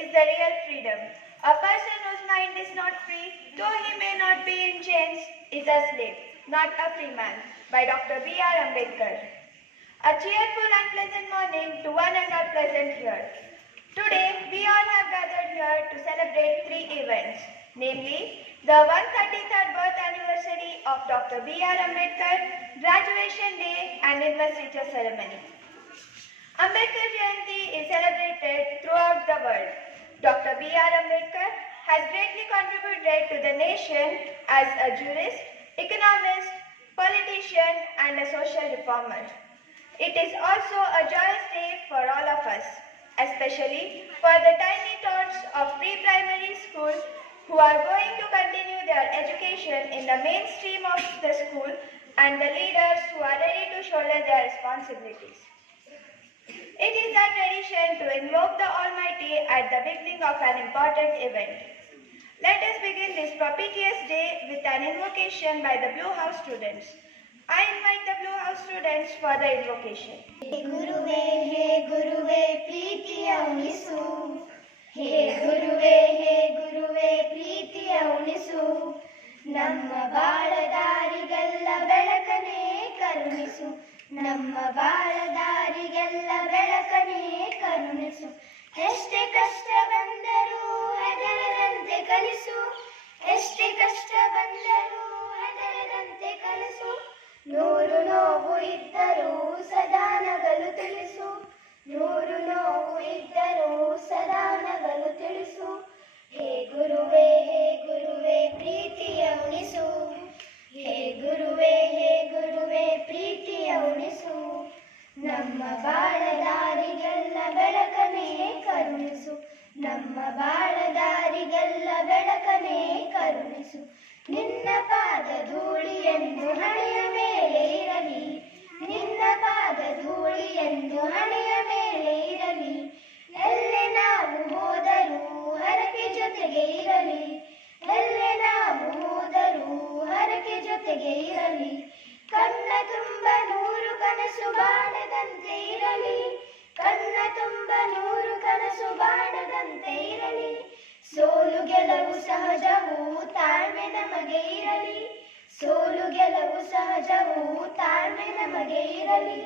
is the real freedom. A person whose mind is not free, though he may not be in chains, is a slave, not a free man, by Dr. B.R. Ambedkar. A cheerful and pleasant morning to one and all present here. Today, we all have gathered here to celebrate three events, namely the 133rd birth anniversary of Dr. B.R. Ambedkar, graduation day and investiture ceremony. Ambedkar Jayanti is celebrated throughout the world. Dr. B.R. Ambedkar has greatly contributed to the nation as a jurist, economist, politician and a social reformer. It is also a joyous day for all of us, especially for the tiny tots of pre-primary school who are going to continue their education in the mainstream of the school and the leaders who are ready to shoulder their responsibilities. It is our tradition to invoke the Almighty at the beginning of an important event. Let us begin this propitious day with an invocation by the Blue House students. I invite the Blue House students for the invocation. Hey Guruve, ಪ್ರೀತಿಯ ಉಣಿಸು. ಹೇ ಗುರುವೇ, ಪ್ರೀತಿಯ ಉಣಿಸು. ನಮ್ಮ ಬಾಳ ದಾರಿಗೆಲ್ಲ ಬೆಳಕನೇ ಕರುಣಿಸು. ನಮ್ಮ ಬಾಳ ದಾರಿಗೆಲ್ಲ ಬೆಳಕನೇ ಕರುಣಿಸು. ಎಷ್ಟೇ ಕಷ್ಟ ಬಂದರೂ ಹೆದರದಂತೆ ಕಲಿಸು. ಎಷ್ಟೇ ಕಷ್ಟ ಬಂದರೂ ಹೆದರದಂತೆ ಕಲಿಸು. ನೂರು ನೋವು ಇದ್ದರೂ ಸದಾ ನಗಲು ತಿಳಿಸು. ನೂರು ನೋವು ಇದ್ದರೂ ಸದಾ ನಗಲು ತಿಳಿಸು. ಹೇ ಗುರುವೇ, ಪ್ರೀತಿಯ ಉಣಿಸು. ಹೇ ಗುರುವೇ, ಪ್ರೀತಿಯ ಉಣಿಸು. ನಮ್ಮ ಬಾಳ ದಾರಿಗೆಲ್ಲ ಬೆಳಕನೇ ಕರುಣಿಸು. ನಮ್ಮ ಬಾಳ ದಾರಿಗೆಲ್ಲ ಬೆಳಕನೇ ಕರುಣಿಸು. ನಿನ್ನ ಪಾದ ಧೂಳಿಯೆಂದು ಹಣೆಯ ಮೇಲೆ ಇರಲಿ. ನಿನ್ನ ಪಾದ ಧೂಳಿಯೆಂದು ಹಣೆಯ ಮೇಲೆ ಇರಲಿ. ಎಲ್ಲೆ ನಾವು ಹೋದರೂ ಹರಕೆ ಜೊತೆಗೆ ಇರಲಿ. ಎಲ್ಲೆ ನಾವು ಹೋದರೂ ಹರಕೆ ಜೊತೆಗೆ ಇರಲಿ. ಕಣ್ಣ ತುಂಬ ನೂರು ಕನಸು ಬಾಡದಂತೆ ಇರಲಿ. ಕಣ್ಣ ತುಂಬ ನೂರು ಕನಸು ಬಾಡದಂತೆ ಇರಲಿ. ಸೋಲು ಗೆಲುವು ಸಹಜವೂ ತಾಳ್ಮೆ ನಮಗೆ ಇರಲಿ. ಸೋಲು ಗೆಲುವು ಸಹಜವೂ ತಾಳ್ಮೆ ನಮಗೆ ಇರಲಿ.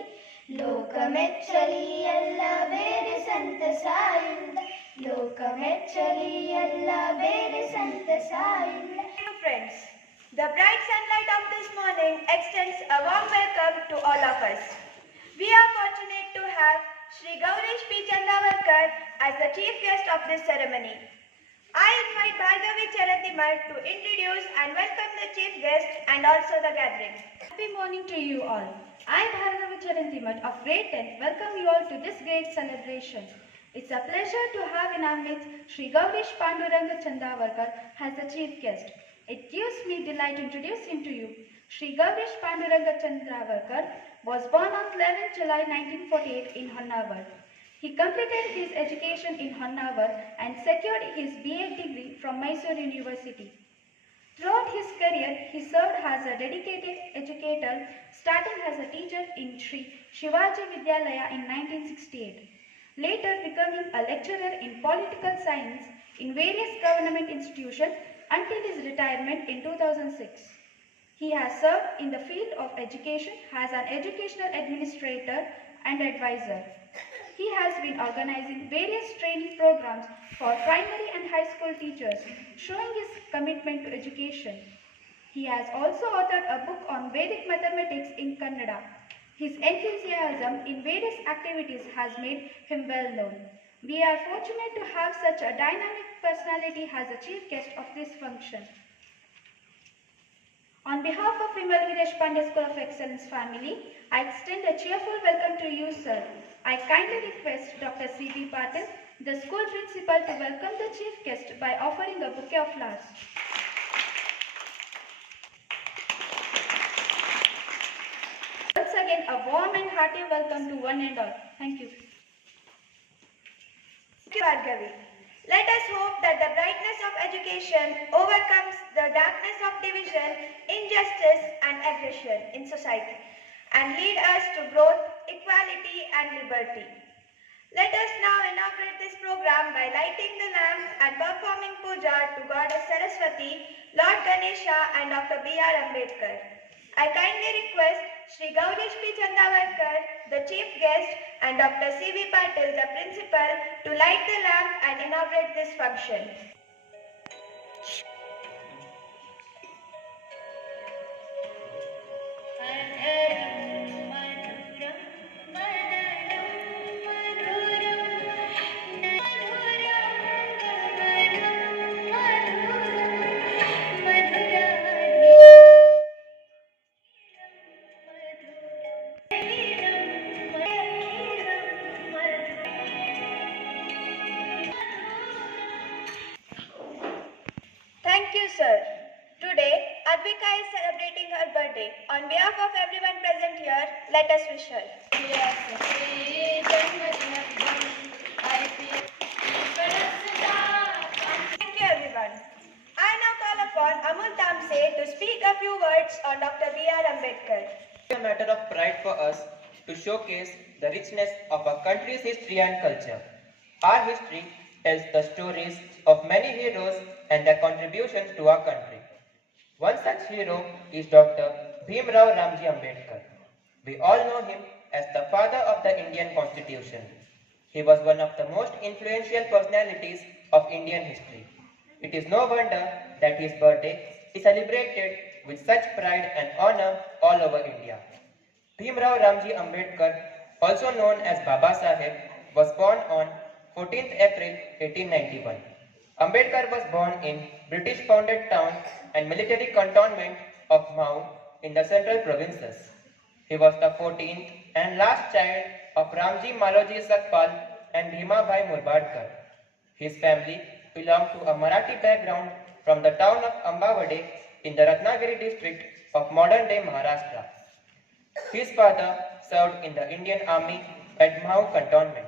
ಲೋಕ ಮೆಚ್ಚಲಿ ಎಲ್ಲ ಬೇರೆ ಸಂತಸ ಇಲ್ಲ. ಲೋಕ ಮೆಚ್ಚಲಿ ಎಲ್ಲ ಬೇರೆ ಸಂತಸ ಇಲ್ಲ. Friends, the bright sunlight of this morning extends a warm welcome to all of us. We are fortunate to have Shri Gaurish P. Chandavarkar as the chief guest of this ceremony. I invite Bhargavi Charantimal to introduce and welcome the chief guest and also the gathering. Happy morning to you all. I, Bhargavi Charantimal of grade 10, welcome you all to this great celebration. It's a pleasure to have in our midst Shri Gaurish Panduranga Chandavarkar as the chief guest. It gives me delight to introduce him to you. Shri Gaurish Panduranga Chandavarkar was born on 11 July 1948 in Honavar. He completed his education in Honavar and secured his BA degree from Mysore University. Throughout his career, he served as a dedicated educator, starting as a teacher in Sri Shivaji Vidyalaya in 1968, later becoming a lecturer in political science in various government institutions until his retirement in 2006. He has served in the field of education as an educational administrator and advisor. He has been organizing various training programs for primary and high school teachers, showing his commitment to education. He has also authored a book on Vedic mathematics in Kannada. His enthusiasm in various activities has made him well known. We are fortunate to have such a dynamic personality as the chief guest of this function. On behalf of Vimal Viresh Pandey School of Excellence family, I extend a cheerful welcome to you, sir. I kindly request Dr. C.B. Patil, the school principal, to welcome the chief guest by offering a bouquet of flowers. Once again, a warm and hearty welcome to one and all. Thank you. Thank you, Bhargavi. Let us hope that the brightness of education overcomes the darkness of division, injustice and aggression in society and lead us to growth, equality and liberty. Let us now inaugurate this program by lighting the lamp and performing puja to Goddess Saraswati, Lord Ganesha and Dr. B.R. Ambedkar. I kindly request Sri Gaurish P. Chandavarkar, the chief guest, and Dr. C.V. Patil, the principal, to light the lamp and inaugurate this function. Thank you, sir. Today, Advika is celebrating her birthday. On behalf of everyone present here, let us wish her. Thank you, everyone. I now call upon Amul Tamse to speak a few words on Dr. B.R. Ambedkar. It's a matter of pride for us to showcase the richness of our country's history and culture. Our history tells the stories of many heroes and their contributions to our country. One such hero is Dr. Bhimrao Ramji Ambedkar. We all know him as the father of the Indian Constitution. He was one of the most influential personalities of Indian history. It is no wonder that his birthday is celebrated with such pride and honor all over India. Bhimrao Ramji Ambedkar, also known as Baba Saheb, was born on 14th April 1891. Ambedkar was born in British-founded town and military cantonment of Mau in the central provinces. He was the 14th and last child of Ramji Maloji Sakpal and Bhima Bhai Murbadkar. His family belonged to a Marathi background from the town of Ambavade in the Ratnagiri district of modern-day Maharashtra. His father served in the Indian Army at Mau cantonment.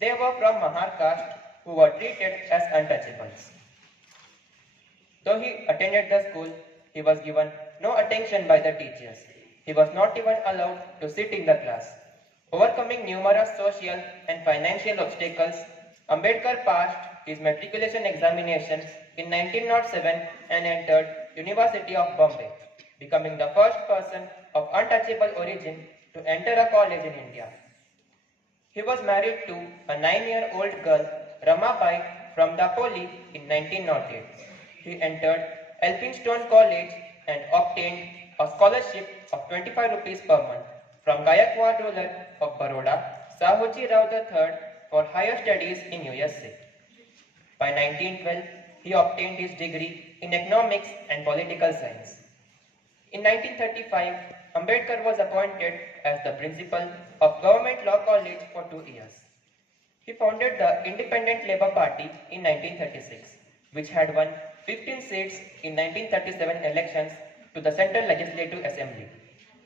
They were from Mahar caste who were treated as untouchables. Though he attended the school, he was given no attention by the teachers. He was not even allowed to sit in the class. Overcoming numerous social and financial obstacles, Ambedkar passed his matriculation examination in 1907 and entered University of Bombay, becoming the first person of untouchable origin to enter a college in India. He was married to a 9-year-old girl, Ramabai, from Dapoli in 1908. He entered Elphinstone College and obtained a scholarship of 25 rupees per month from Gayakwad ruler of Baroda, Sahoji Rao III, for higher studies in USA. By 1912, he obtained his degree in economics and political science. In 1935, Ambedkar was appointed as the principal of Government Law College for 2 years. He founded the Independent Labour Party in 1936, which had won 15 seats in 1937 elections to the Central Legislative Assembly.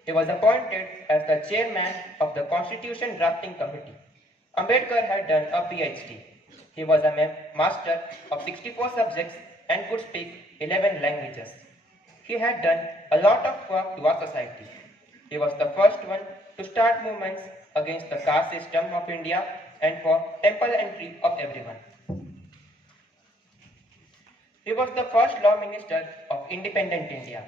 He was appointed as the chairman of the Constitution Drafting Committee. Ambedkar had done a PhD. He was a master of 64 subjects and could speak 11 languages. He had done a lot of work to our society. He was the first one to start movements against the caste system of India and for temple entry of everyone. He was the first law minister of independent India.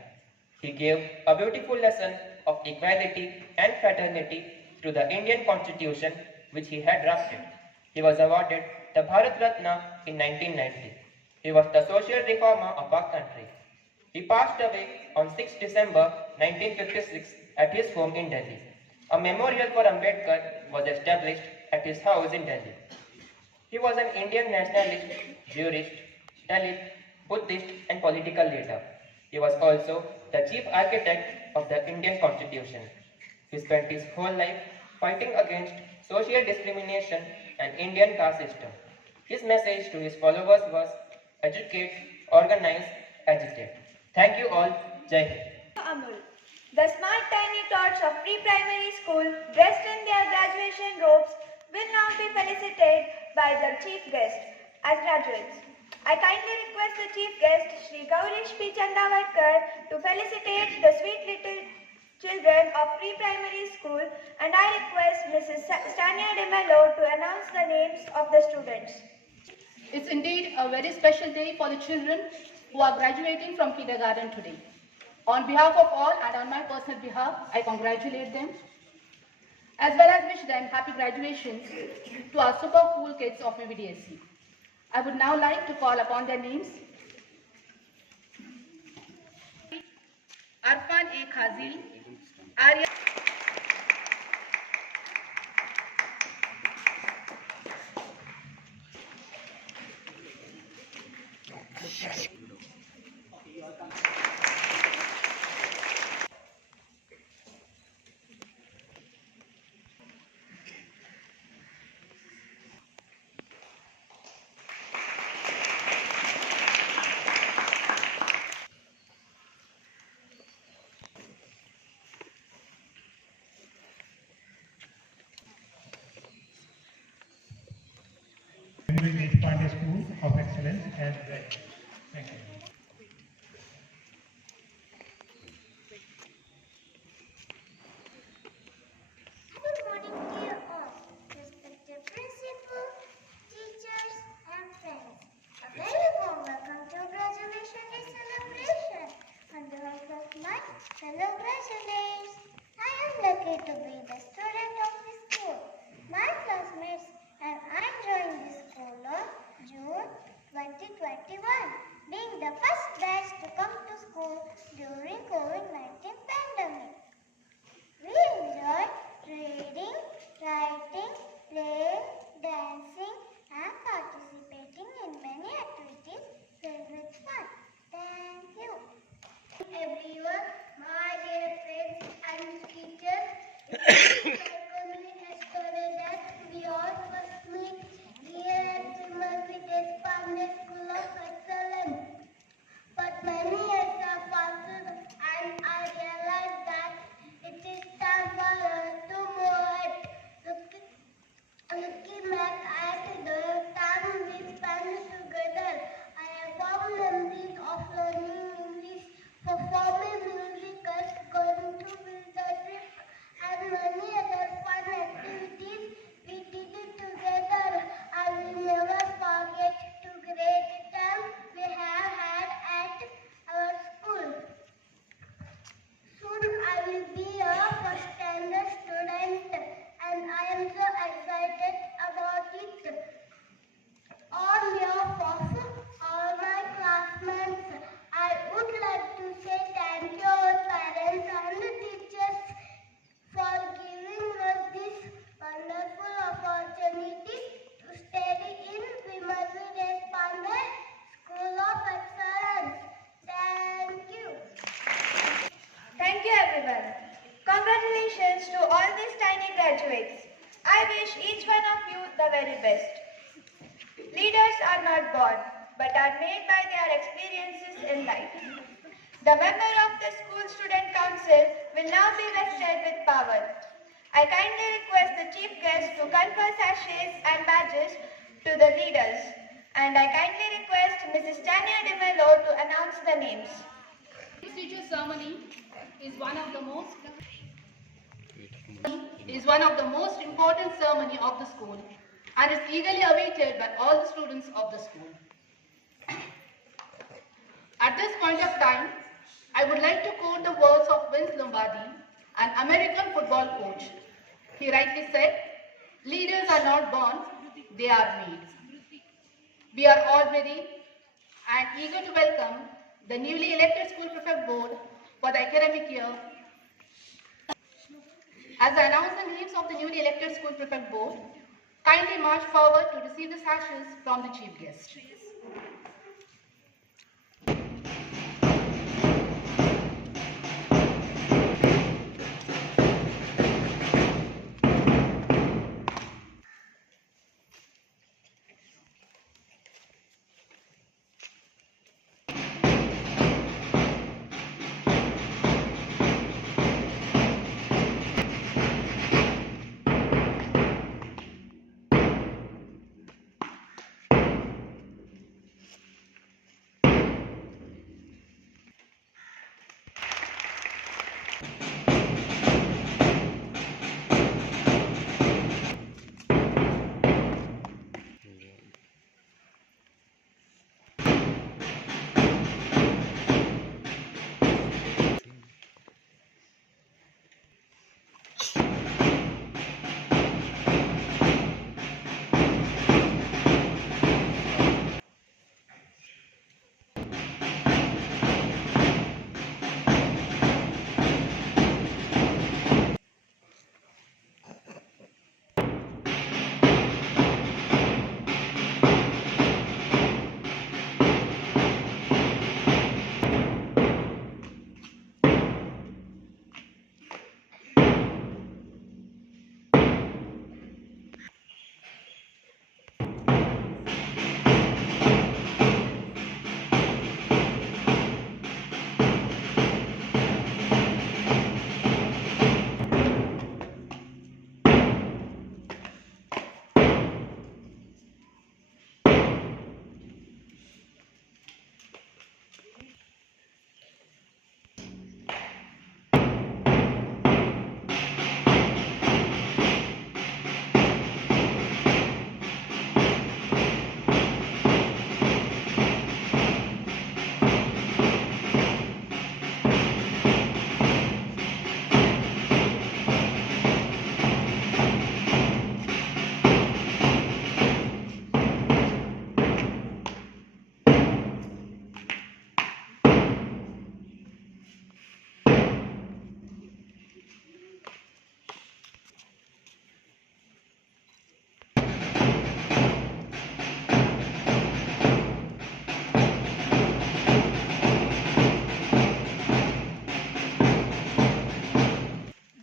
He gave a beautiful lesson of equality and fraternity to the Indian Constitution which he had drafted. He was awarded the Bharat Ratna in 1990. He was the social reformer of our country. He passed away on 6 December 1956 at his home in Delhi. A memorial for Ambedkar was established at his house in Delhi. He was an Indian nationalist, jurist, Dalit, Buddhist and political leader. He was also the chief architect of the Indian Constitution. He spent his whole life fighting against social discrimination and Indian caste system. His message to his followers was educate, organize, agitate. Thank you all. Jai Hind. Amul. The smart tiny tots of pre-primary school dressed in their graduation robes will now be felicitated by the chief guest as graduates. I kindly request the chief guest Sri Gaurish P. Chandavarkar to felicitate the sweet little children of pre-primary school, and I request Mrs. Stania De Mello to announce the names of the students. It's indeed a very special day for the children who are graduating from kindergarten today. On behalf of all and on my personal behalf, I congratulate them as well as wish them happy graduations to our super cool kids of MVDSC. I would now like to call upon their names. Arfan A. Khazi, Arya Pandey School of Excellence and thank you. Good morning, dear all, respected principal, teachers, and friends. A very warm welcome to Graduation Day celebration. On behalf of my fellow graduates, I am lucky to be the student of this school. My classmates and I joined this school on June 2021, being the first batch to come to school during COVID-19 pandemic. We enjoy reading, writing, playing, dancing, and participating in many activities filled with fun. Thank you. Everyone, my dear friends and teachers, secondly, yesterday that we all must meet here at Investiture School of Excellence. But many years have passed and I realized that it is time for us to move ahead. Looking back at the time we spent together, I have found memories of learning English, performing musicals, going to visit trip, and many other fun activities we did it together. I will never forget the great time we have had at our school. Soon I will be a first standard student and I am so excited about it. On behalf of all my classmates, I would like to say thank you our parents and the teachers for giving us this wonderful opportunity to study in Vimalvi Deshpande School of Excellence. Thank you. Thank you everyone. Congratulations to all these tiny graduates. I wish each one of you the very best. Leaders are not born, but are made by their experiences in life. The member of the school student council will now be vested with power. I kindly request the chief guest to confer sachets and badges to the leaders, and I kindly request Mrs. Tanya De Mello to announce the names. Investiture ceremony is one of the most important ceremony of the school and is eagerly awaited by all the students of the school. At this point of time, I would like to quote the words of Vince Lombardi, an American football coach. He rightly said, "Leaders are not born, they are made." We are all ready and eager to welcome the newly elected school prefect board for the academic year. As I announce the names of the newly elected school prefect board, kindly march forward to receive the sashes from the chief guest.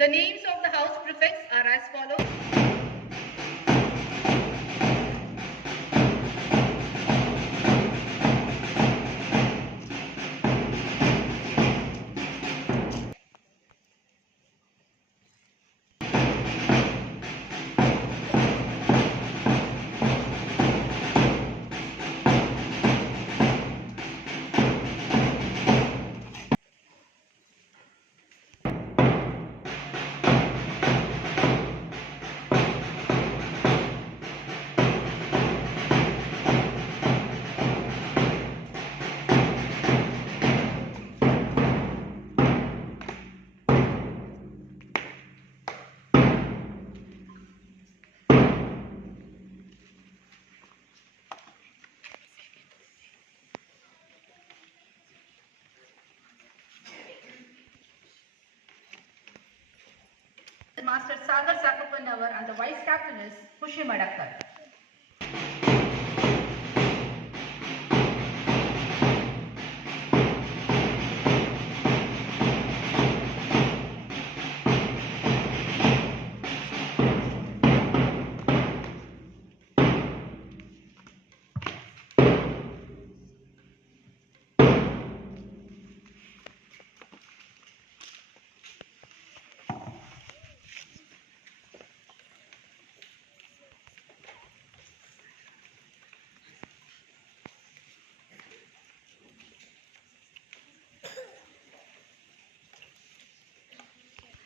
The names of the house prefects are as follows. Master Sagar Sakupanavar and the Vice Captain is Pushi Madakar.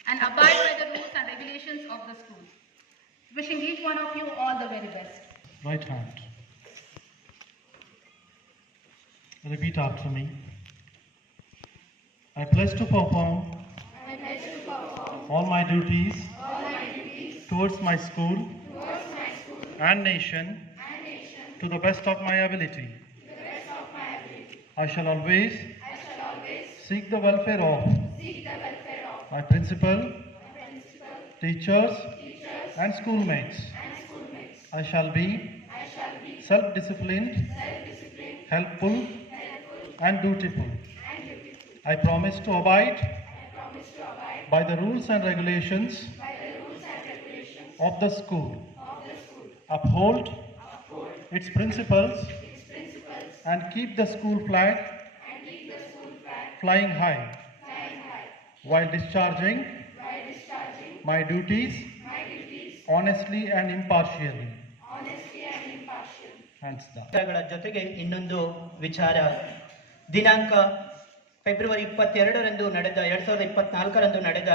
And abide by the rules and regulations of the school. Wishing each one of you all the very best. Right hand. Repeat after me. I pledge to perform all my duties towards my school and nation to the best of my ability. I shall always seek the welfare of my principal, teachers, and schoolmates. I shall be self-disciplined, helpful, and dutiful. I promise to abide by the rules and regulations of the school, uphold its principles, and keep the school flag flying high while discharging my duties honestly and impartially. Hands down. ವಿಚಾರಗಳ ಜೊತೆಗೆ ಇನ್ನೊಂದು ವಿಚಾರ ದಿನಾಂಕ February 22ರಂದು ನಡೆದ 2024ರಂದು ನಡೆದ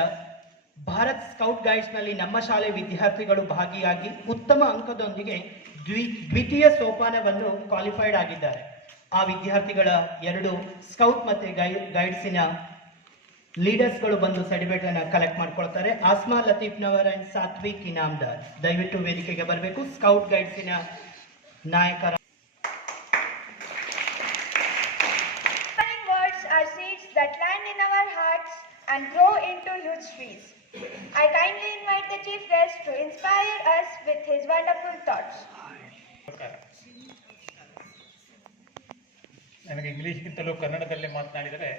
Bharat scout ಗೈಡ್ಸ್ನಲ್ಲಿ ನಮ್ಮ ಶಾಲೆ ವಿದ್ಯಾರ್ಥಿಗಳು ಭಾಗಿಯಾಗಿ ಉತ್ತಮ ಅಂಕದೊಂದಿಗೆ ದ್ವಿತೀಯ ಸೋಪಾನವನ್ನು ಕ್ವಾಲಿಫೈಡ್ ಆಗಿದ್ದಾರೆ. ಆ ವಿದ್ಯಾರ್ಥಿಗಳ 2 ಸ್ಕೌಟ್ ಮತ್ತು ಗೈಡ್ಸಿನ ಲೀಡರ್ಸ್ಗಳು ಬಂದು ಸರ್ಟಿಫಿಕೇಟ್ ಅನ್ನು ಕಲೆಕ್ಟ್ ಮಾಡ್ಕೊಳ್ತಾರೆ. ಆಸ್ಮಾ ಲತೀಫ್ನವರ್ ಅಂಡ್ ಸಾತ್ವಿಕ್ ಇನಾಮ್ದಾರ್ ದಯವಿಟ್ಟು ವೇದಿಕೆಗೆ ಬರಬೇಕು. ಸ್ಕೌಟ್ ಗೈಡ್ಸಿನ ನಾಯಕರ Words are seeds that land in our hearts and grow into huge trees. I kindly invite the chief guest to inspire us with his wonderful thoughts. ನನಗೆ ಇಂಗ್ಲೀಷ್ಗಿಂತಲೂ ಕನ್ನಡದಲ್ಲಿ ಮಾತನಾಡಿದರೆ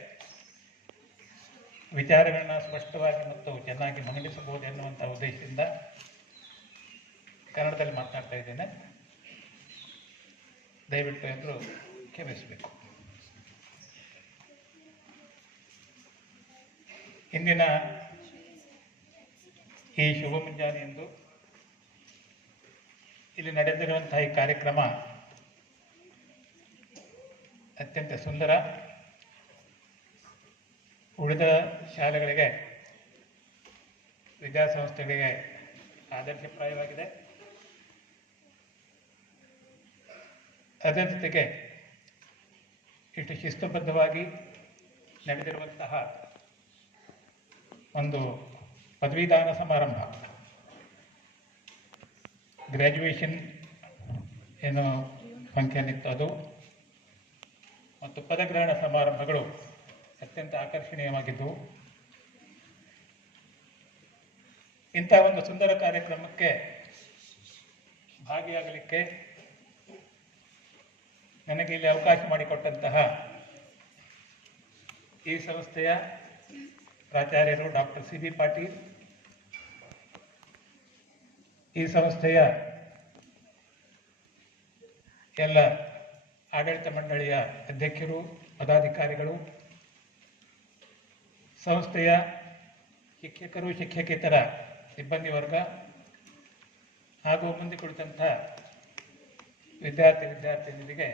ವಿಚಾರಗಳನ್ನು ಸ್ಪಷ್ಟವಾಗಿ ಮತ್ತು ಚೆನ್ನಾಗಿ ಮಂಡಿಸಬಹುದು ಎನ್ನುವಂಥ ಉದ್ದೇಶದಿಂದ ಕನ್ನಡದಲ್ಲಿ ಮಾತನಾಡ್ತಾ ಇದ್ದೇನೆ. ದಯವಿಟ್ಟು ಎಲ್ಲರೂ ಕ್ಷಮಿಸಬೇಕು. ಇಂದಿನ ಈ ಶುಭ ಮುಂಜಾನೆಯಂದು ಇಲ್ಲಿ ನಡೆದಿರುವಂತಹ ಈ ಕಾರ್ಯಕ್ರಮ ಅತ್ಯಂತ ಸುಂದರ, ಉಳಿದ ಶಾಲೆಗಳಿಗೆ, ವಿದ್ಯಾಸಂಸ್ಥೆಗಳಿಗೆ ಆದರ್ಶಪ್ರಾಯವಾಗಿದೆ. ಅದರ ಜೊತೆಗೆ ಇಷ್ಟು ಶಿಸ್ತುಬದ್ಧವಾಗಿ ನಡೆದಿರುವಂತಹ ಒಂದು ಪದವೀದಾನ ಸಮಾರಂಭ, ಗ್ರ್ಯಾಜುಯೇಷನ್ ಏನು ಫಂಕ್ಷನ್ ಇತ್ತು ಅದು, ಮತ್ತು ಪದಗ್ರಹಣ ಸಮಾರಂಭಗಳು ಅತ್ಯಂತ ಆಕರ್ಷಣೀಯವಾಗಿದ್ದವು. ಇಂಥ ಒಂದು ಸುಂದರ ಕಾರ್ಯಕ್ರಮಕ್ಕೆ ಭಾಗಿಯಾಗಲಿಕ್ಕೆ ನನಗೆ ಇಲ್ಲಿ ಅವಕಾಶ ಮಾಡಿಕೊಟ್ಟಂತಹ ಈ ಸಂಸ್ಥೆಯ ಪ್ರಾಚಾರ್ಯರು ಡಾಕ್ಟರ್ ಸಿ ಬಿ ಪಾಟೀಲ್ ಈ ಸಂಸ್ಥೆಯ ಎಲ್ಲ ಆಡಳಿತ ಮಂಡಳಿಯ ಅಧ್ಯಕ್ಷರು, ಪದಾಧಿಕಾರಿಗಳು, ಸಂಸ್ಥೆಯ ಶಿಕ್ಷಕರು, ಶಿಕ್ಷಕೇತರ ಸಿಬ್ಬಂದಿ ವರ್ಗ ಹಾಗೂ ಮುಂದೆ ಕುಳಿತಂಥ ವಿದ್ಯಾರ್ಥಿನಿಯರಿಗೆ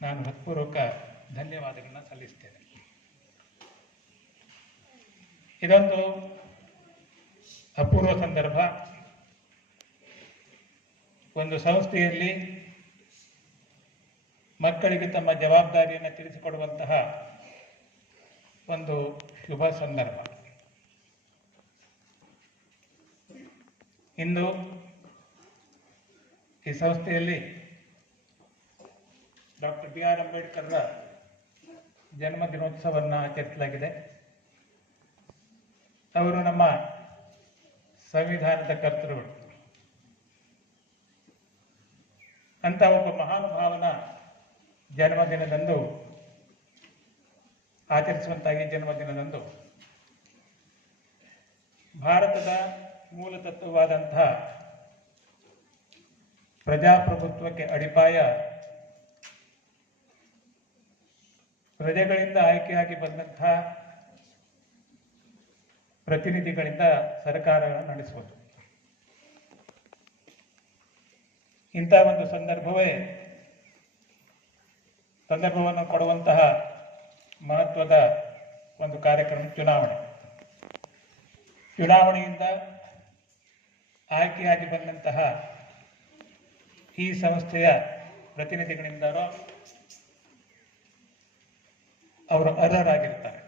ನಾನು ಹೃತ್ಪೂರ್ವಕ ಧನ್ಯವಾದಗಳನ್ನು ಸಲ್ಲಿಸ್ತೇನೆ. ಇದೊಂದು ಅಪೂರ್ವ ಸಂದರ್ಭ. ಒಂದು ಸಂಸ್ಥೆಯಲ್ಲಿ ಮಕ್ಕಳಿಗೆ ತಮ್ಮ ಜವಾಬ್ದಾರಿಯನ್ನು ತಿಳಿಸಿಕೊಡುವಂತಹ ಒಂದು ಶುಭ ಸಂದರ್ಭ. ಇಂದು ಈ ಸಂಸ್ಥೆಯಲ್ಲಿ ಡಾಕ್ಟರ್ ಬಿ.ಆರ್. ಅಂಬೇಡ್ಕರ್ರ ಜನ್ಮದಿನೋತ್ಸವವನ್ನು ಆಚರಿಸಲಾಗಿದೆ. ಅವರು ನಮ್ಮ ಸಂವಿಧಾನದ ಕರ್ತೃಗಳು. ಅಂತ ಒಬ್ಬ ಮಹಾನುಭಾವನ ಜನ್ಮದಿನದಂದು ಆಚರಿಸುವಂತಹ ಈ ಜನ್ಮದಿನದಂದು ಭಾರತದ ಮೂಲ ತತ್ವವಾದಂತಹ ಪ್ರಜಾಪ್ರಭುತ್ವಕ್ಕೆ ಅಡಿಪಾಯ ಪ್ರಜೆಗಳಿಂದ ಆಯ್ಕೆಯಾಗಿ ಬಂದಂತಹ ಪ್ರತಿನಿಧಿಗಳಿಂದ ಸರ್ಕಾರಗಳನ್ನು ನಡೆಸುವುದು. ಇಂಥ ಒಂದು ಸಂದರ್ಭವನ್ನು ಕೊಡುವಂತಹ ಮಹತ್ವದ ಒಂದು ಕಾರ್ಯಕ್ರಮ ಚುನಾವಣೆಯಿಂದ ಆಯ್ಕೆಯಾಗಿ ಬಂದಂತಹ ಈ ಸಂಸ್ಥೆಯ ಪ್ರತಿನಿಧಿಗಳಿಂದಲೋ ಅವರು ಅರ್ಹರಾಗಿರ್ತಾರೆ.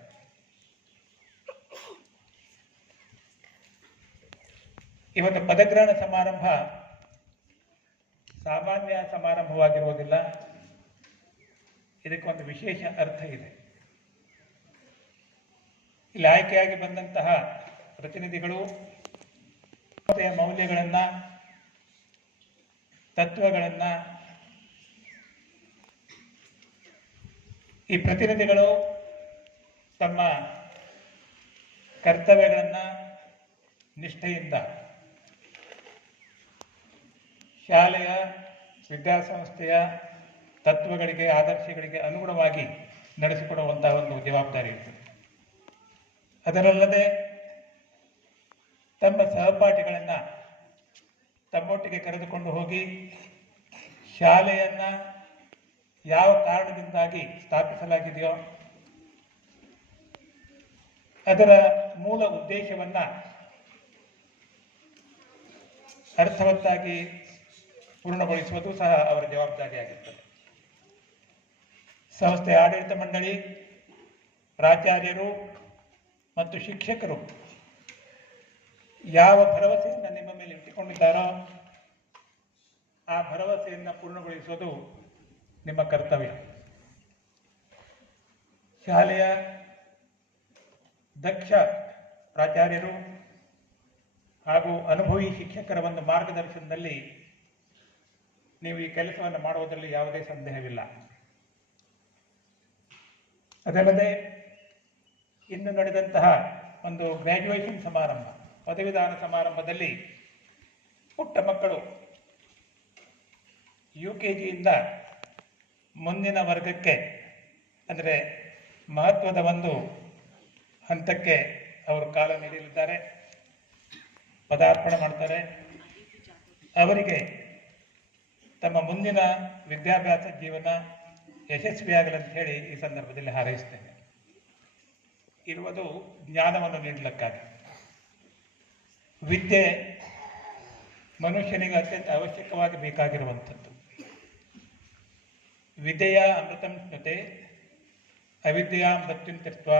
ಇವತ್ತು ಪದಗ್ರಹಣ ಸಮಾರಂಭ ಸಾಮಾನ್ಯ ಸಮಾರಂಭವಾಗಿರುವುದಿಲ್ಲ. ಇದಕ್ಕೊಂದು ವಿಶೇಷ ಅರ್ಥ ಇದೆ. ಇಲ್ಲಿ ಆಯ್ಕೆಯಾಗಿ ಬಂದಂತಹ ಪ್ರತಿನಿಧಿಗಳು ಮೌಲ್ಯಗಳನ್ನು, ತತ್ವಗಳನ್ನು ಈ ಪ್ರತಿನಿಧಿಗಳು ತಮ್ಮ ಕರ್ತವ್ಯಗಳನ್ನು ನಿಷ್ಠೆಯಿಂದ ಶಾಲೆಯ ವಿದ್ಯಾಸಂಸ್ಥೆಯ ತತ್ವಗಳಿಗೆ, ಆದರ್ಶಗಳಿಗೆ ಅನುಗುಣವಾಗಿ ನಡೆಸಿಕೊಡುವಂತಹ ಒಂದು ಜವಾಬ್ದಾರಿ ಇರ್ತದೆ. ಅದರಲ್ಲದೆ ತಮ್ಮ ಸಹಪಾಠಿಗಳನ್ನು ತಮ್ಮೊಟ್ಟಿಗೆ ಕರೆದುಕೊಂಡು ಹೋಗಿ ಶಾಲೆಯನ್ನು ಯಾವ ಕಾರಣದಿಂದಾಗಿ ಸ್ಥಾಪಿಸಲಾಗಿದೆಯೋ ಅದರ ಮೂಲ ಉದ್ದೇಶವನ್ನು ಅರ್ಥವತ್ತಾಗಿ ಪೂರ್ಣಗೊಳಿಸುವುದು ಸಹ ಅವರ ಜವಾಬ್ದಾರಿಯಾಗಿರ್ತದೆ. ಸಂಸ್ಥೆಯ ಆಡಳಿತ ಮಂಡಳಿ, ಪ್ರಾಚಾರ್ಯರು ಮತ್ತು ಶಿಕ್ಷಕರು ಯಾವ ಭರವಸೆಯನ್ನು ನಿಮ್ಮ ಮೇಲೆ ಇಟ್ಟುಕೊಂಡಿದ್ದಾರೋ ಆ ಭರವಸೆಯನ್ನು ಪೂರ್ಣಗೊಳಿಸುವುದು ನಿಮ್ಮ ಕರ್ತವ್ಯ. ಶಾಲೆಯ ದಕ್ಷ ಪ್ರಾಚಾರ್ಯರು ಹಾಗೂ ಅನುಭವಿ ಶಿಕ್ಷಕರ ಒಂದು ಮಾರ್ಗದರ್ಶನದಲ್ಲಿ ನೀವು ಈ ಕೆಲಸವನ್ನು ಮಾಡುವುದರಲ್ಲಿ ಯಾವುದೇ ಸಂದೇಹವಿಲ್ಲ. ಅದಲ್ಲದೆ ಇಂದು ನಡೆದಂತಹ ಒಂದು ಗ್ರ್ಯಾಜುಯೇಷನ್ ಸಮಾರಂಭ, ಪದವೀದಾನ ಸಮಾರಂಭದಲ್ಲಿ ಪುಟ್ಟ ಮಕ್ಕಳು UKGಯಿಂದ ಮುಂದಿನ ವರ್ಗಕ್ಕೆ ಅಂದರೆ ಮಹತ್ವದ ಒಂದು ಹಂತಕ್ಕೆ ಅವರು ಕಾಲ ನೀಡಲಿದ್ದಾರೆ, ಪದಾರ್ಪಣೆ ಮಾಡ್ತಾರೆ. ಅವರಿಗೆ ತಮ್ಮ ಮುಂದಿನ ವಿದ್ಯಾಭ್ಯಾಸ ಜೀವನ ಯಶಸ್ವಿಯಾಗಲಂತ ಹೇಳಿ ಈ ಸಂದರ್ಭದಲ್ಲಿ ಹಾರೈಸ್ತೇನೆ. ಇರುವುದು ಜ್ಞಾನವನ್ನು ನೀಡಲಿಕ್ಕಾಗಿ. ವಿದ್ಯೆ ಮನುಷ್ಯನಿಗೆ ಅತ್ಯಂತ ಅವಶ್ಯಕವಾಗಿ ಬೇಕಾಗಿರುವಂಥದ್ದು. ವಿದ್ಯೆಯ ಅಮೃತಂ ಸ್ಮೃತೆ ಅವಿದ್ಯೆಯ ಮೃತ್ಯುಂ ತ್ಯಕ್ತ್ವ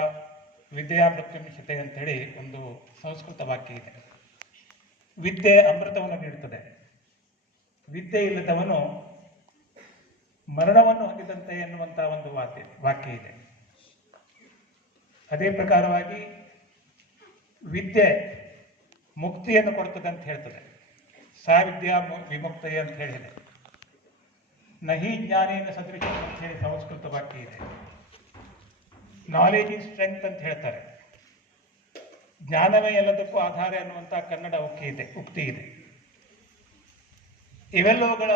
ವಿದ್ಯೆಯ ಮೃತ್ಯುಂ ಶತೆ ಅಂತೇಳಿ ಒಂದು ಸಂಸ್ಕೃತ ವಾಕ್ಯ ಇದೆ. ವಿದ್ಯೆ ಅಮೃತವನ್ನು ನೀಡುತ್ತದೆ. ವಿದ್ಯೆ ಇಲ್ಲದವನು ಮರಣವನ್ನು ಹೊಂದಿದಂತೆ ಎನ್ನುವಂತಹ ಒಂದು ವಾಕ್ಯ ಇದೆ. ಅದೇ ಪ್ರಕಾರವಾಗಿ ವಿದ್ಯೆ ಮುಕ್ತಿಯನ್ನು ಕೊಡುತ್ತದೆ ಅಂತ ಹೇಳ್ತದೆ. ಸಾವಿದ್ಯಾ ವಿಮುಕ್ತಯೇ ಅಂತ ಹೇಳಿದೆ. ನಹಿ ಜ್ಞಾನೇನ ಸದೃಶ ಅಂತ ಹೇಳಿ ಸಂಸ್ಕೃತ ವಾಕ್ಯ ಇದೆ. ನಾಲೆಜ್ ಈಸ್ ಸ್ಟ್ರೆಂತ್ ಅಂತ ಹೇಳ್ತಾರೆ. ಜ್ಞಾನವೇ ಎಲ್ಲದಕ್ಕೂ ಆಧಾರ ಎನ್ನುವಂತಹ ಕನ್ನಡ ಉಕ್ತಿ ಇದೆ. ಇವೆಲ್ಲವುಗಳ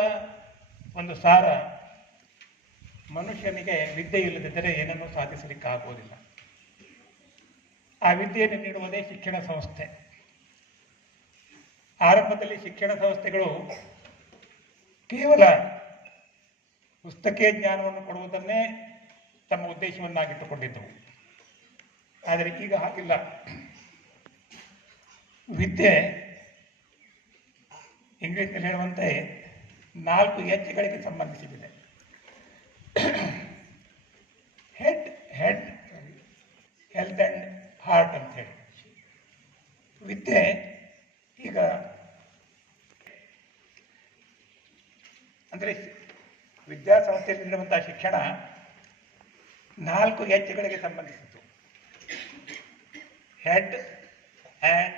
ಒಂದು ಸಾರ ಮನುಷ್ಯನಿಗೆ ವಿದ್ಯೆ ಇಲ್ಲದಿದ್ದರೆ ಏನನ್ನೂ ಸಾಧಿಸಲಿಕ್ಕಾಗುವುದಿಲ್ಲ. ಆ ವಿದ್ಯೆಯನ್ನು ನೀಡುವುದೇ ಶಿಕ್ಷಣ ಸಂಸ್ಥೆ. ಆರಂಭದಲ್ಲಿ ಶಿಕ್ಷಣ ಸಂಸ್ಥೆಗಳು ಕೇವಲ ಪುಸ್ತಕೀಯ ಜ್ಞಾನವನ್ನು ಕೊಡುವುದನ್ನೇ ತಮ್ಮ ಉದ್ದೇಶವನ್ನಾಗಿಟ್ಟುಕೊಂಡಿದ್ದವು. ಆದರೆ ಈಗ ಹಾಗಿಲ್ಲ. ವಿದ್ಯೆ ಇಂಗ್ಲಿಷ್ನಲ್ಲಿ ಹೇಳುವಂತೆ 4 ಹೆಜ್ಜೆಗಳಿಗೆ ಸಂಬಂಧಿಸಿದೆ. ಹೆಡ್ ಹೆಲ್ತ್ ಆ್ಯಂಡ್ ಹಾರ್ಟ್ ಅಂತ ಹೇಳಿ. ವಿದ್ಯೆ ಈಗ ಅಂದರೆ ವಿದ್ಯಾಸಂಸ್ಥೆಯಲ್ಲಿರುವಂತಹ ಶಿಕ್ಷಣ 4 ಹೆಜ್ಜೆಗಳಿಗೆ ಸಂಬಂಧಿಸಿತ್ತು. Head and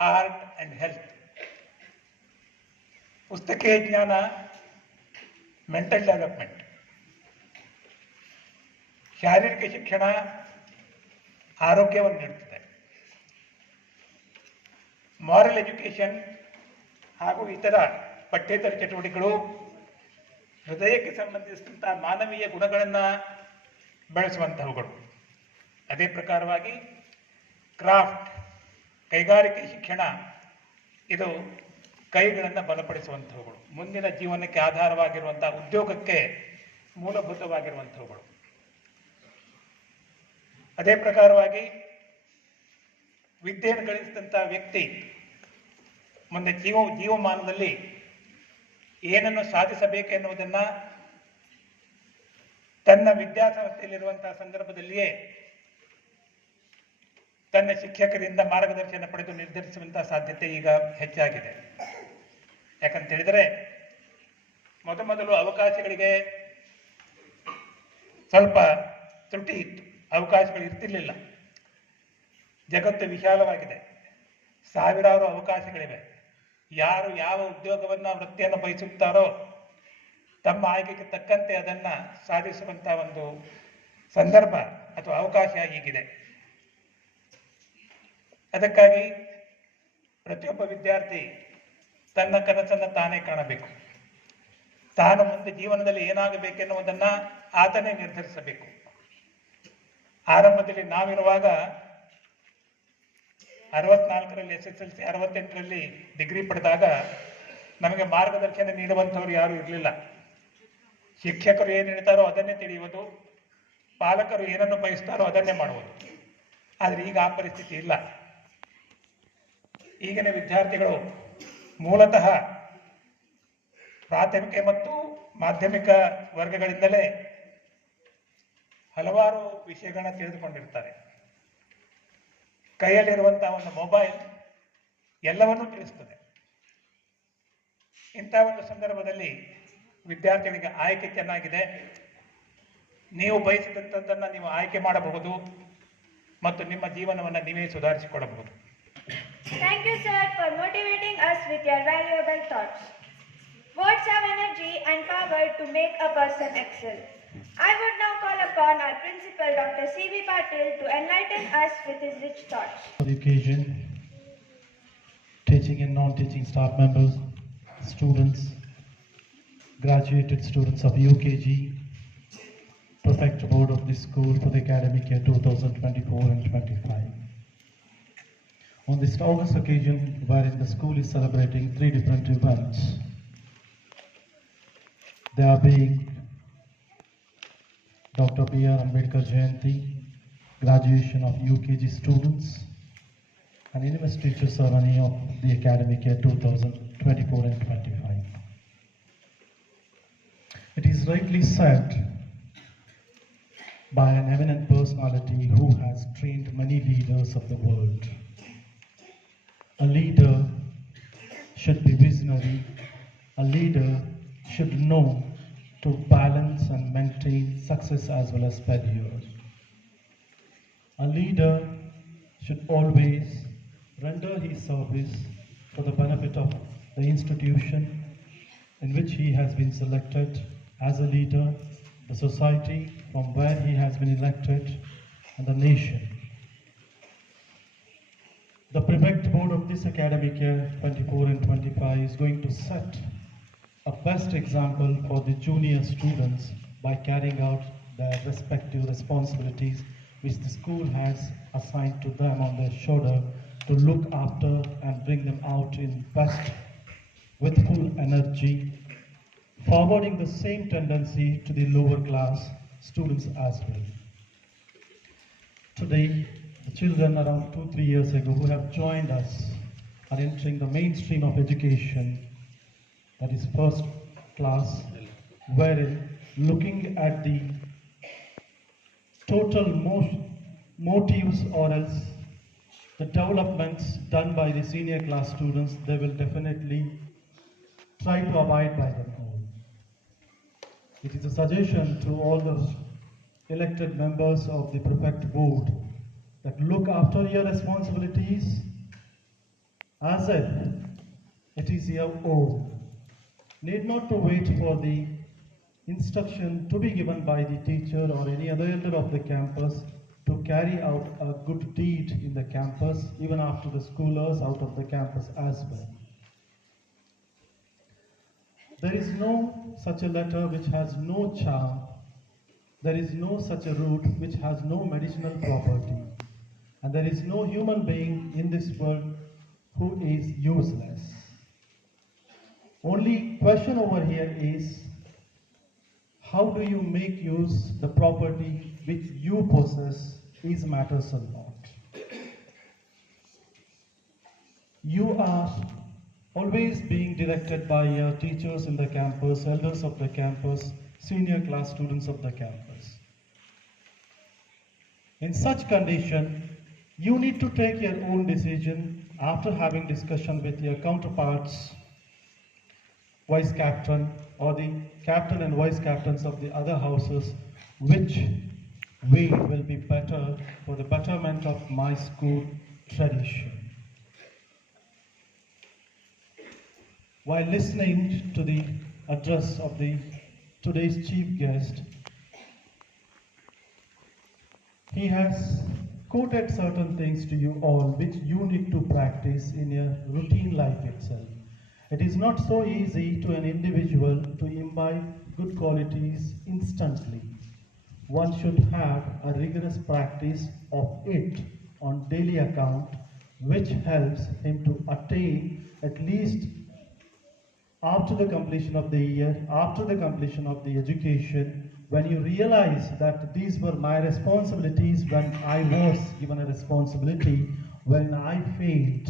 heart and health. ಪುಸ್ತಕೀಯ ಜ್ಞಾನ ಮೆಂಟಲ್ ಡೆವಲಪ್ಮೆಂಟ್, ಶಾರೀರಿಕ ಶಿಕ್ಷಣ ಆರೋಗ್ಯವನ್ನು ನೀಡುತ್ತದೆ, ಮಾರಲ್ ಎಜುಕೇಷನ್ ಹಾಗೂ ಇತರ ಪಠ್ಯೇತರ ಚಟುವಟಿಕೆಗಳು ಹೃದಯಕ್ಕೆ ಸಂಬಂಧಿಸಿದಂತಹ ಮಾನವೀಯ ಗುಣಗಳನ್ನು ಬೆಳೆಸುವಂತಹವುಗಳು. ಅದೇ ಪ್ರಕಾರವಾಗಿ ಕ್ರಾಫ್ಟ್ ಕೈಗಾರಿಕೆ ಶಿಕ್ಷಣ, ಇದು ಕೈಗಳನ್ನು ಬಲಪಡಿಸುವಂಥವುಗಳು, ಮುಂದಿನ ಜೀವನಕ್ಕೆ ಆಧಾರವಾಗಿರುವಂತಹ ಉದ್ಯೋಗಕ್ಕೆ ಮೂಲಭೂತವಾಗಿರುವಂಥವುಗಳು. ಅದೇ ಪ್ರಕಾರವಾಗಿ ವಿದ್ಯೆಯನ್ನು ಗಳಿಸಿದಂಥ ವ್ಯಕ್ತಿ ಮುಂದೆ ಜೀವಮಾನದಲ್ಲಿ ಏನನ್ನು ಸಾಧಿಸಬೇಕೆನ್ನುವುದನ್ನು ತನ್ನ ವಿದ್ಯಾಸಂಸ್ಥೆಯಲ್ಲಿರುವಂತಹ ಸಂದರ್ಭದಲ್ಲಿಯೇ ತನ್ನ ಶಿಕ್ಷಕರಿಂದ ಮಾರ್ಗದರ್ಶನ ಪಡೆದು ನಿರ್ಧರಿಸುವಂತಹ ಸಾಧ್ಯತೆ ಈಗ ಹೆಚ್ಚಾಗಿದೆ. ಯಾಕಂತ ಹೇಳಿದರೆ ಮೊದಲು ಅವಕಾಶಗಳಿಗೆ ಸ್ವಲ್ಪ ತ್ರುಟಿ ಇತ್ತು, ಅವಕಾಶಗಳು ಇರ್ತಿರ್ಲಿಲ್ಲ. ಜಗತ್ತು ವಿಶಾಲವಾಗಿದೆ, ಸಾವಿರಾರು ಅವಕಾಶಗಳಿವೆ. ಯಾರು ಯಾವ ಉದ್ಯೋಗವನ್ನು ವೃತ್ತಿಯನ್ನು ಬಯಸುತ್ತಾರೋ ತಮ್ಮ ಆಯ್ಕೆಗೆ ತಕ್ಕಂತೆ ಅದನ್ನು ಸಾಧಿಸುವಂತಹ ಒಂದು ಸಂದರ್ಭ ಅಥವಾ ಅವಕಾಶ ಈಗಿದೆ. ಅದಕ್ಕಾಗಿ ಪ್ರತಿಯೊಬ್ಬ ವಿದ್ಯಾರ್ಥಿ ತನ್ನ ಕನಸನ್ನು ತಾನೇ ಕಾಣಬೇಕು. ತಾನು ಮುಂದೆ ಜೀವನದಲ್ಲಿ ಏನಾಗಬೇಕೆನ್ನುವುದನ್ನು ಆತನೇ ನಿರ್ಧರಿಸಬೇಕು. ಆರಂಭದಲ್ಲಿ ನಾವಿರುವಾಗ 64ರಲ್ಲಿ SSLC, 68ರಲ್ಲಿ ಡಿಗ್ರಿ ಪಡೆದಾಗ ನಮಗೆ ಮಾರ್ಗದರ್ಶನ ನೀಡುವಂಥವ್ರು ಯಾರೂ ಇರಲಿಲ್ಲ. ಶಿಕ್ಷಕರು ಏನು ಹೇಳ್ತಾರೋ ಅದನ್ನೇ ತಿಳಿಯುವುದು, ಪಾಲಕರು ಏನನ್ನು ಬಯಸ್ತಾರೋ ಅದನ್ನೇ ಮಾಡುವುದು. ಆದರೆ ಈಗ ಆ ಪರಿಸ್ಥಿತಿ ಇಲ್ಲ. ಈಗಿನ ವಿದ್ಯಾರ್ಥಿಗಳು ಮೂಲತಃ ಪ್ರಾಥಮಿಕ ಮತ್ತು ಮಾಧ್ಯಮಿಕ ವರ್ಗಗಳಿಂದಲೇ ಹಲವಾರು ವಿಷಯಗಳನ್ನ ತಿಳಿದುಕೊಂಡಿರ್ತಾರೆ. ಕೈಯಲ್ಲಿರುವಂತಹ ಒಂದು ಮೊಬೈಲ್ ಎಲ್ಲವನ್ನೂ ತಿಳಿಸ್ತದೆ. ಇಂಥ ಒಂದು ಸಂದರ್ಭದಲ್ಲಿ ವಿದ್ಯಾರ್ಥಿಗಳಿಗೆ ಆಯ್ಕೆ ಚೆನ್ನಾಗಿದೆ. ನೀವು ಬಯಸಿದಂಥದ್ದನ್ನು ನೀವು ಆಯ್ಕೆ ಮಾಡಬಹುದು ಮತ್ತು ನಿಮ್ಮ ಜೀವನವನ್ನು ನೀವೇ ಸುಧಾರಿಸಿಕೊಳ್ಳಬಹುದು. Thank you, sir, for motivating us with your valuable thoughts. Words have energy and power to make a person excel. I would now call upon our principal, Dr. C.V. Patil, to enlighten us with his rich thoughts. For the occasion, teaching and non-teaching staff members, students, graduated students of UKG, Prefect Board of the school for the academic year 2024 and 25. On this August occasion, wherein the school is celebrating 3 different events, they are being Dr. B.R. Ambedkar Jayanti, graduation of UKG students, and Investiture ceremony of the academic year 2024 and 25. It is rightly said by an eminent personality who has trained many leaders of the world. A leader should be visionary. A leader should know to balance and maintain success as well as failure. A leader should always render his service for the benefit of the institution in which he has been selected as a leader, the society from where he has been elected, and the nation. The prefect board of this academic year 24 and 25 is going to set best example for the junior students by carrying out their respective responsibilities which the school has assigned to them on their shoulder to look after and bring them out in best with full energy, forwarding the same tendency to the lower class students as well. Today, the children around 2-3 years ago who have joined us are entering the mainstream of education, that is first class, wherein looking at the total motives or else the developments done by the senior class students, they will definitely try to abide by them all. It is a suggestion to all the elected members of the prefect board that look after your responsibilities as if it is your own. Need not to wait for the instruction to be given by the teacher or any other elder of the campus to carry out a good deed in the campus, even after the schoolers out of the campus as well. There is no such a letter which has no charm. There is no such a root which has no medicinal property. And there is no human being in this world who is useless. Only question over here is, how do you make use the property which you possess is matters a lot. You are always being directed by your teachers in the campus, elders of the campus, senior class students of the campus. In such condition, you need to take your own decision after having discussion with your counterparts, vice captain or the captain and vice captains of the other houses, which way will be better for the betterment of my school tradition. While listening to the address of today's chief guest, he has quoted certain things to you all which you need to practice in your routine life itself. It is not so easy to an individual to imbibe good qualities instantly. One should have a rigorous practice of it on daily account, which helps him to attain at least after the completion of the year, after the completion of the education, when you realize that these were my responsibilities when I was given a responsibility, when I failed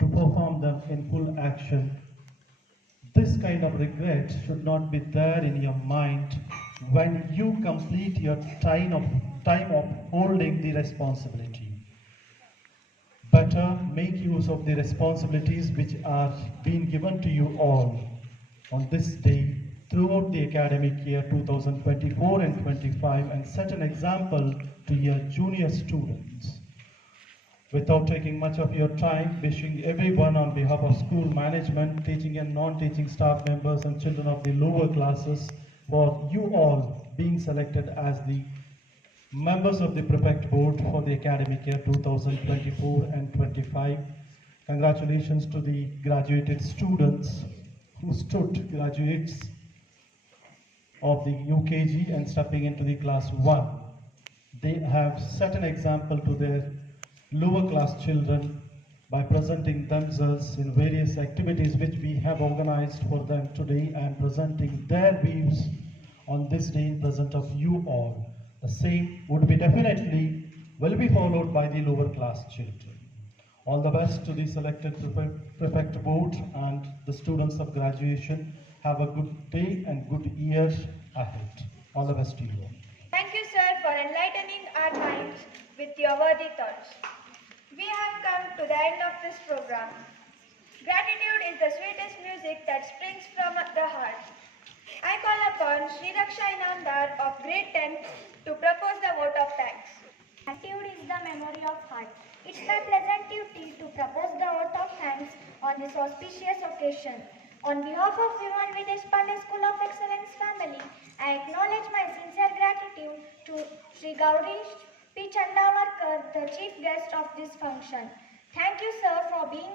to perform them in full action, this kind of regret should not be there in your mind when you complete your time of holding the responsibility. Better make use of the responsibilities which are being given to you all on this day throughout the academic year 2024 and 25 and set an example to your junior students. Without taking much of your time, wishing everyone on behalf of school management, teaching and non-teaching staff members and children of the lower classes for you all being selected as the members of the prefect board for the academic year 2024 and 25. Congratulations to the graduated students who stood graduates of the UKG and stepping into the class 1. They have set an example to their lower class children by presenting themselves in various activities which we have organized for them today and presenting their views on this day in present of you all. The same would be definitely will be followed by the lower class children. All the best to the selected prefect board and the students of graduation. Have a good day and good year ahead. All the best to you all. Thank you, sir, for enlightening our minds with your worthy thoughts. We have come to the end of this program. Gratitude is the sweetest music that springs from the heart. I call upon Sri Raksha Inamdar of grade 10 to propose the vote of thanks. Gratitude is the memory of heart. It's my pleasant duty to propose the vote of thanks on this auspicious occasion. On behalf of Viman Videsh Pandey School of Excellence family, I acknowledge my sincere gratitude to Sri Gaurish P. Chandavarkar, the chief guest of this function. Thank you, sir, for being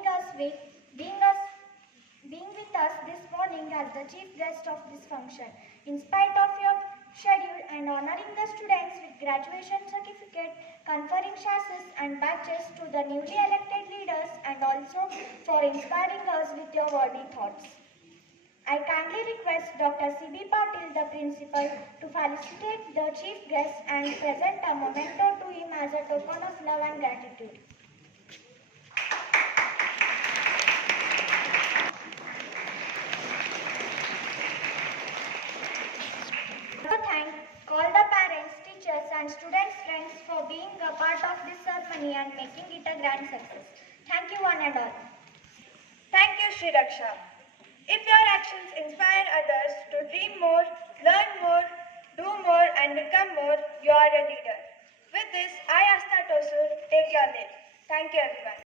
being with us this morning as the chief guest of this function. In spite of your schedule and honoring the students with graduation certificate, conferring chassis and badges to the newly elected leaders, and also for inspiring us with your worthy thoughts. I kindly request Dr. C.B. Patil, the principal, to felicitate the chief guest and present a memento to him as a token of love and gratitude. To thank all the parents, teachers and students' friends for being a part of this ceremony and making it a grand success. Thank you one and all. Thank you, Shri Raksha. If your actions inspire others to dream more, learn more, do more and become more, you are a leader. With this, I, Asta Tosur, take your leave. Thank you, everyone.